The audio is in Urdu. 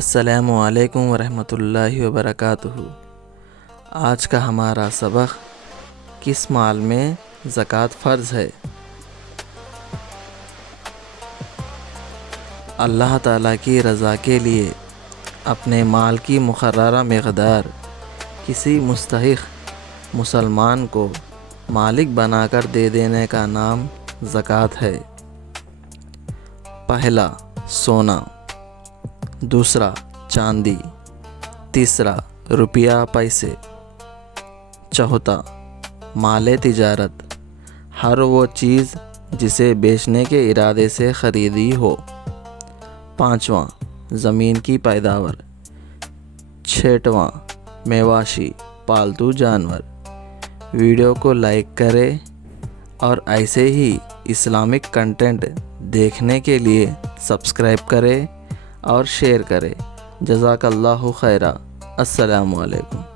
السلام علیکم ورحمۃ اللہ وبرکاتہ۔ آج کا ہمارا سبق کس مال میں زکوٰۃ فرض ہے؟ اللہ تعالیٰ کی رضا کے لیے اپنے مال کی مقررہ مقدار کسی مستحق مسلمان کو مالک بنا کر دے دینے کا نام زکوٰۃ ہے۔ پہلا، سونا، دوسرا، چاندی، تیسرا، روپیہ پیسے، چوتھا، مال تجارت، ہر وہ چیز جسے بیچنے کے ارادے سے خریدی ہو۔ پانچواں، زمین کی پیداوار۔ چھٹواں، مویشی، پالتو جانور۔ ویڈیو کو لائک کریں اور ایسے ہی اسلامک کنٹینٹ دیکھنے کے لیے سبسکرائب کریں اور شیئر کریں۔ جزاک اللہ خیرا۔ السلام علیکم۔